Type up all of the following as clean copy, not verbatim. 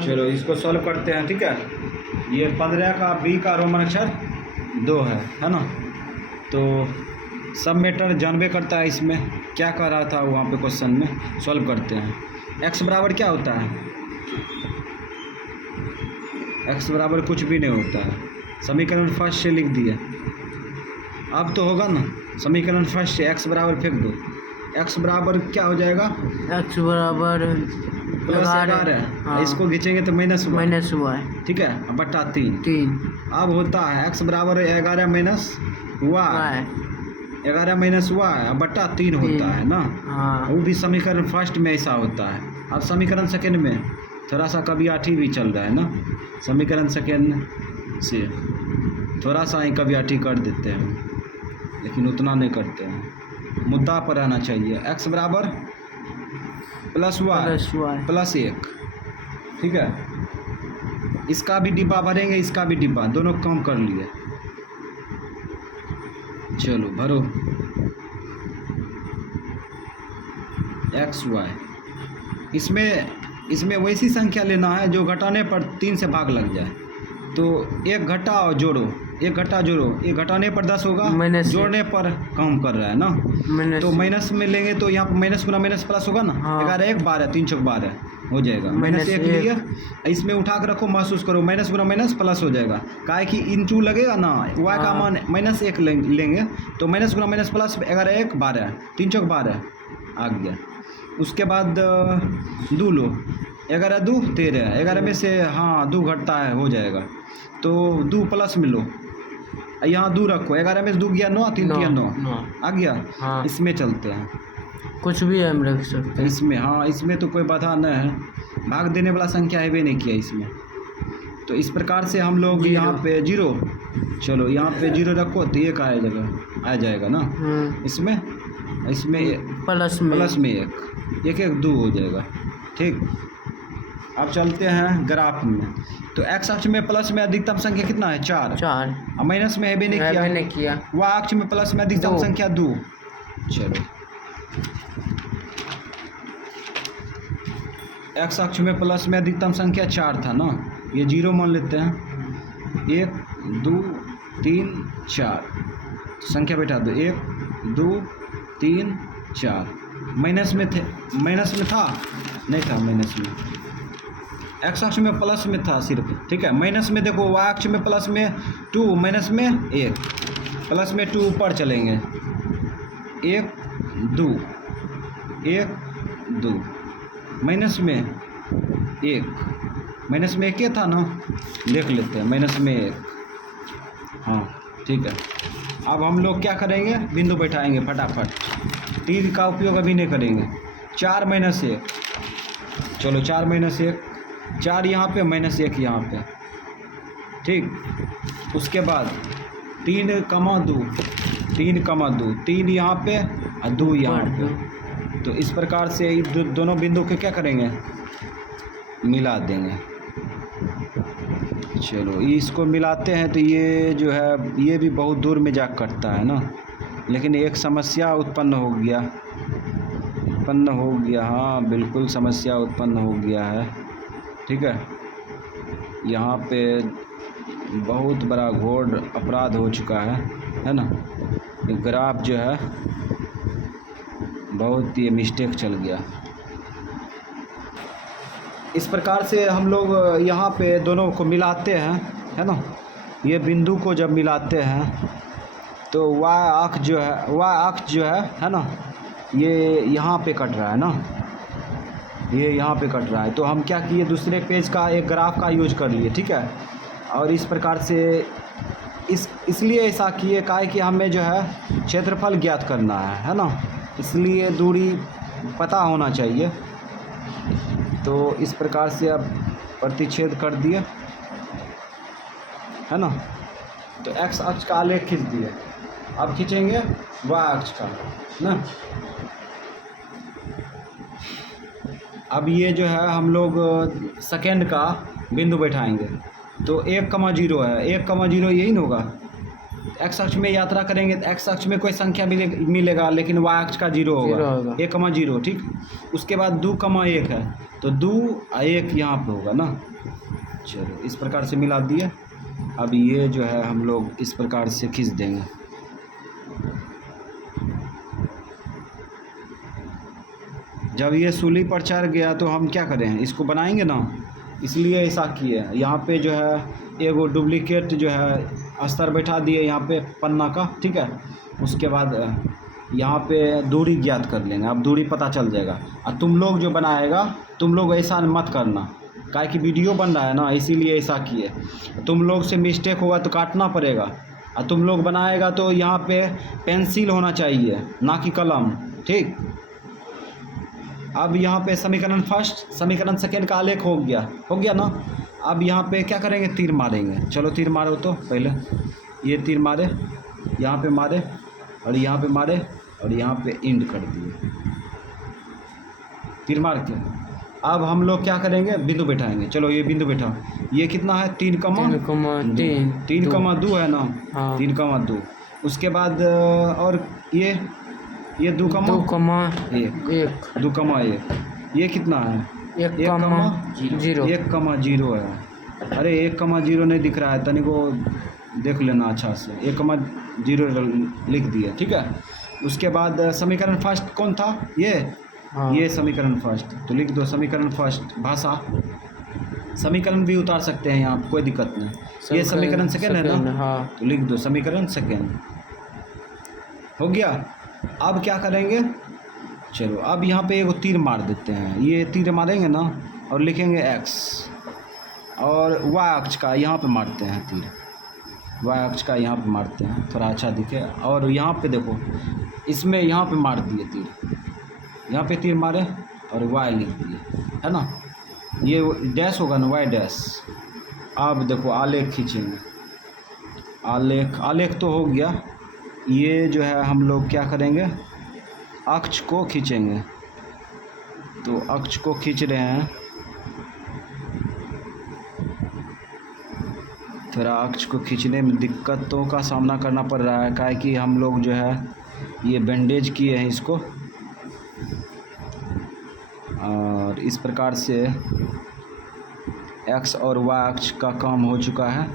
चलो इसको सॉल्व करते हैं, ठीक है। ये 15 का बी का रोमन अक्षर 2 है ना। तो सब मैटर जानबे करता है। इसमें क्या कह रहा था वहाँ पे क्वेश्चन में, सॉल्व करते हैं। एक्स बराबर क्या होता है? एक्स बराबर कुछ भी नहीं होता है। समीकरण फर्स्ट से लिख दिए। अब तो होगा ना, समीकरण फर्स्ट से एक्स बराबर फेंक दो। एक्स बराबर क्या हो जाएगा? एक्स बराबर +11। हाँ। इसको खींचेंगे तो -y, ठीक है, बटा 3। अब होता है एक्स बराबर 11 माइनस वाई, 11 माइनस वाई बटा 3 होता है ना। हाँ। वो भी समीकरण फर्स्ट में ऐसा होता है। अब समीकरण सेकेंड में थोड़ा सा कबियाठी भी चल रहा है ना। समीकरण सेकेंड से थोड़ा सा ही कबियाठी कर देते हैं, लेकिन उतना नहीं करते हैं। मुद्दा पर रहना चाहिए। एक्स बराबर +y +1, ठीक है। इसका भी डिब्बा भरेंगे, इसका भी डिब्बा, दोनों काम कर लिए। चलो भरो। XY इसमें वैसी संख्या लेना है जो घटाने पर 3 से भाग लग जाए। तो एक घटा और जोड़ो, एक घटा जोड़ो, एक घटाने पर 10 होगा, जोड़ने पर काम कर रहा है ना। तो माइनस में लेंगे तो यहाँ पर माइनस गुना माइनस प्लस होगा ना। 11 1 12 3 चौक 12 हो जाएगा। -1 लिए इसमें उठा कर रखो, महसूस करो, माइनस गुना माइनस प्लस हो जाएगा। काहे कि इंटू लगेगा ना, y का मान -1 लेंगे तो माइनस गुना माइनस प्लस 11 1 12 3 चौक 12 आ गया। उसके बाद 2 लो, 11 2 13, 11 में से 2 घटता है, हो जाएगा। तो 2 प्लस में लो, यहाँ 2 रखो, 11 में से 2 गया 9, 3 गया 9 आ गया। इसमें चलते हैं, कुछ भी हम रख सकते हैं इसमें। इसमें तो कोई बाधा नहीं है, भाग देने वाला संख्या है भी नहीं किया इसमें। तो इस प्रकार से हम लोग यहाँ पे 0, चलो यहाँ पे 0 रखो तो 1 आ जाएगा ना। इसमें प्लस में 1 1 2 हो जाएगा, ठीक। अब चलते हैं ग्राफ में। तो एक्स अक्ष में प्लस में अधिकतम संख्या कितना है? 4। माइनस में है भी नहीं किया। वह अक्ष में प्लस में अधिकतम संख्या 2। चलो एक्स अक्ष में प्लस में अधिकतम संख्या 4 था ना, ये 0 मान लेते हैं। 1 2 3 4 संख्या बैठा दो, 1 2 3 4। माइनस में था नहीं था, माइनस में एक्स अक्ष में प्लस में था सिर्फ, ठीक है। माइनस में देखो, वाई अक्ष में प्लस में 2, माइनस में 1, प्लस में 2 ऊपर चलेंगे, 1 2 1 2, माइनस में 1, माइनस में 1 था ना, देख लेते हैं, माइनस में 1, ठीक है। अब हम लोग क्या करेंगे, बिंदु बैठाएंगे फटाफट। 3 का उपयोग अभी नहीं करेंगे। 4 - 1, चलो 4 - 1, 4 यहाँ पे, -1 यहाँ पे, ठीक। उसके बाद 3 2 3 यहाँ पे और 2 यहाँ पे। तो इस प्रकार से दोनों बिंदु के क्या करेंगे, मिला देंगे। चलो इसको मिलाते हैं तो ये जो है ये भी बहुत दूर में जा कटता है ना, लेकिन एक समस्या उत्पन्न हो गया। हाँ बिल्कुल समस्या उत्पन्न हो गया है, ठीक है। यहाँ पे बहुत बड़ा घोर अपराध हो चुका है ना। ग्राफ जो है बहुत ही मिस्टेक चल गया। इस प्रकार से हम लोग यहाँ पे दोनों को मिलाते हैं, है ना। ये बिंदु को जब मिलाते हैं तो वाई अक्ष जो है ना, ये यहाँ पे कट रहा है ना, ये यहाँ पे कट रहा है। तो हम क्या किए, दूसरे पेज का एक ग्राफ का यूज कर लिए, ठीक है। और इस प्रकार से इसलिए ऐसा किए काहे कि हमें जो है क्षेत्रफल ज्ञात करना है ना, इसलिए दूरी पता होना चाहिए। तो इस प्रकार से अब प्रतिच्छेद कर दिए, है ना। तो एक्स अक्ष का आलेख खींच दिए, अब खींचेंगे वाई अक्ष का ना। अब ये जो है हम लोग सेकेंड का बिंदु बैठाएंगे। तो 1, 0 है, 1, 0 यही ना होगा, एक्स अक्ष में यात्रा करेंगे तो एक्स अक्ष में कोई संख्या मिलेगा लेकिन वाई अक्ष का 0 0 होगा, होगा। 1,0, ठीक। उसके बाद 2,1 है तो 2 और 1 यहाँ पे होगा ना। चलो इस प्रकार से मिला दिए। अब ये जो है हम लोग इस प्रकार से खींच देंगे। जब ये सूली पर चढ़ गया तो हम क्या करें, इसको बनाएंगे ना, इसलिए ऐसा किए। यहाँ पे जो है एगो डुप्लीकेट जो है अस्तर बैठा दिए यहाँ पे पन्ना का, ठीक है। उसके बाद यहाँ पे दूरी ज्ञात कर लेंगे, अब दूरी पता चल जाएगा। और तुम लोग जो बनाएगा तुम लोग ऐसा मत करना, काहे कि वीडियो बन रहा है ना, इसीलिए ऐसा किए। तुम लोग से मिस्टेक होगा तो काटना पड़ेगा। और तुम लोग बनाएगा तो यहाँ पे पेंसिल होना चाहिए ना कि कलम, ठीक। अब यहाँ पे समीकरण फर्स्ट समीकरण सेकेंड का आलेख हो गया ना। अब यहाँ पे क्या करेंगे, तीर मारेंगे। चलो तीर मारो तो पहले ये तीर मारे, यहाँ पे मारे और यहाँ पे मारे और यहाँ पे एंड कर दिए तीर मार के। अब हम लोग क्या करेंगे, बिंदु बैठाएंगे। चलो ये बिंदु बैठा, ये कितना है 3,2 है ना, हाँ। 3,2। उसके बाद और ये 2,1 ये कितना है 1,0 1,0 है। अरे 1,0 नहीं दिख रहा है, तनिक को देख लेना अच्छा से। 1,0 लिख दिए, ठीक है। उसके बाद समीकरण फर्स्ट कौन था, हाँ। ये समीकरण फर्स्ट, तो लिख दो समीकरण फर्स्ट। भाषा समीकरण भी उतार सकते हैं यहाँ, कोई दिक्कत नहीं। ये समीकरण सेकेंड है ना, हाँ। तो लिख दो समीकरण सेकेंड। हो गया। अब क्या करेंगे, चलो अब यहाँ पे एक तीर मार देते हैं। ये तीर मारेंगे ना और लिखेंगे x, और y अक्ष का यहाँ पे मारते हैं तीर, y अक्ष का यहाँ पे मारते हैं थोड़ा अच्छा दिखे। और यहाँ पे देखो, इसमें यहाँ पे मार दिए तीर, यहाँ पे तीर मारे और y लिख दिए, है ना। ये डैश होगा ना, y डैश। अब देखो आलेख खींचेंगे। आलेख तो हो गया। ये जो है हम लोग क्या करेंगे, अक्ष को खींचेंगे। तो अक्ष को खींच रहे हैं, थोड़ा अक्ष को खींचने में दिक्कतों का सामना करना पड़ रहा है, काहे कि हम लोग जो है ये बैंडेज किए हैं इसको। और इस प्रकार से एक्स और वाई अक्ष का काम हो चुका है।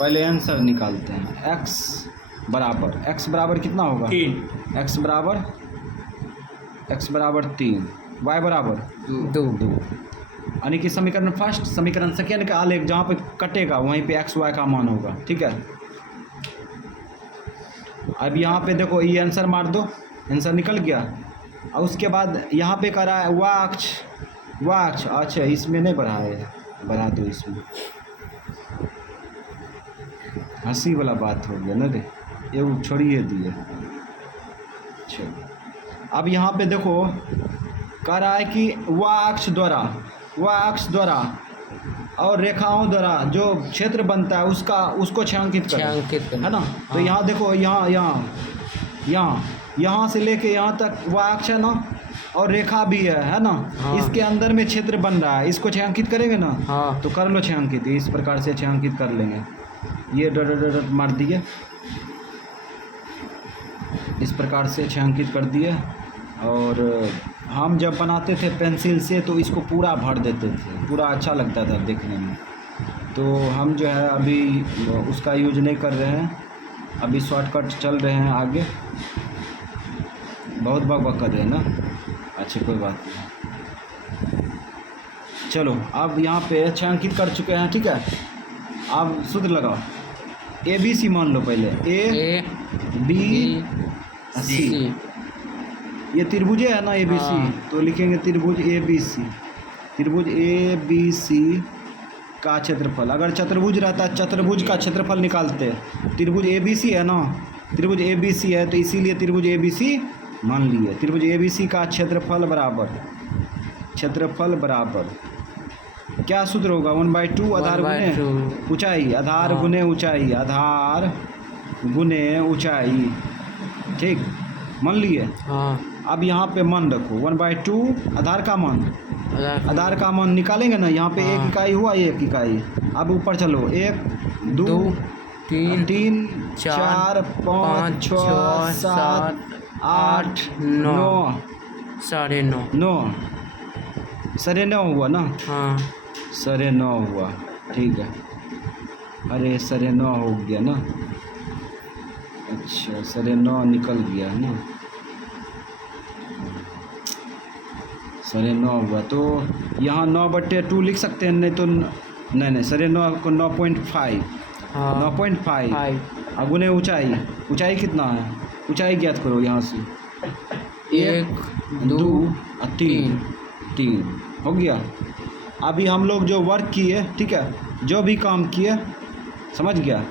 पहले आंसर निकालते हैं। x बराबर कितना होगा, 3। x बराबर 3, y बराबर 2। यानी कि समीकरण फर्स्ट समीकरण सेकेंड का आलेख जहाँ पे कटेगा वहीं पे x y का मान होगा, ठीक है। अब यहाँ पे देखो ये आंसर मार दो, आंसर निकल गया। और उसके बाद यहाँ पे कह रहा है y अक्ष। अच्छा इसमें नहीं बढ़ा है, बढ़ा दो इसमें। हंसी वाला बात हो गया ना रे, ये छोड़िए दिए। चलो अब यहाँ पे देखो कह रहा है कि वाई अक्ष द्वारा और रेखाओं द्वारा जो क्षेत्र बनता है उसको छायांकित करें, है ना। तो यहाँ देखो, यहाँ से लेके यहाँ तक वाई अक्ष है ना, और रेखा भी है ना। हाँ। इसके अंदर में क्षेत्र बन रहा है, इसको छायांकित करेंगे ना। हाँ। तो कर लो छायांकित, इस प्रकार से छायांकित कर लेंगे। ये डट मार दिए, इस प्रकार से छायांकित कर दिए। और हम जब बनाते थे पेंसिल से तो इसको पूरा भर देते थे, पूरा अच्छा लगता था देखने में। तो हम जो है अभी उसका यूज नहीं कर रहे हैं, अभी शॉर्टकट चल रहे हैं आगे। बहुत बक कर रहे हैं ना, अच्छी कोई बात नहीं। चलो अब यहाँ पे छायांकित कर चुके हैं, ठीक है। अब सूत्र लगाओ, ABC मान लो पहले, A B C। ये त्रिभुज है ना ABC, हाँ। तो लिखेंगे त्रिभुज ABC का क्षेत्रफल। अगर चतुर्भुज रहता है चतुर्भुज का क्षेत्रफल निकालते। त्रिभुज ABC है ना, त्रिभुज ABC है तो इसीलिए त्रिभुज ABC मान लिए। त्रिभुज ABC का क्षेत्रफल बराबर क्या सूत्र होगा, 1/2 आधार गुने ऊंचाई, आधार गुने ऊंचाई, ठीक मान लिए। हाँ। अब यहाँ पे मान रखो, 1/2 आधार का मान आधार का मान निकालेंगे ना, यहाँ पे एक हाँ। इकाई हुआ, एक इकाई। अब ऊपर चलो, 1 2 2 3 3 4 4 5 6 7 8 9 9.5 9 9.5 हुआ ना, हाँ 9.5 हुआ, ठीक है। अरे 9.5 हो गया ना, अच्छा 9.5 निकल गया ना, 9.5 हुआ तो यहाँ 9/2 लिख सकते हैं, नहीं तो नहीं 9.5 को 9.5 हाँ 9.5 5 अब उन्हें ऊंचाई, ऊंचाई कितना है, ऊंचाई ज्ञात करो यहाँ से, 1 2 3 3 हो गया। अभी हम लोग जो वर्क किए, ठीक है, जो भी काम किए, समझ गया,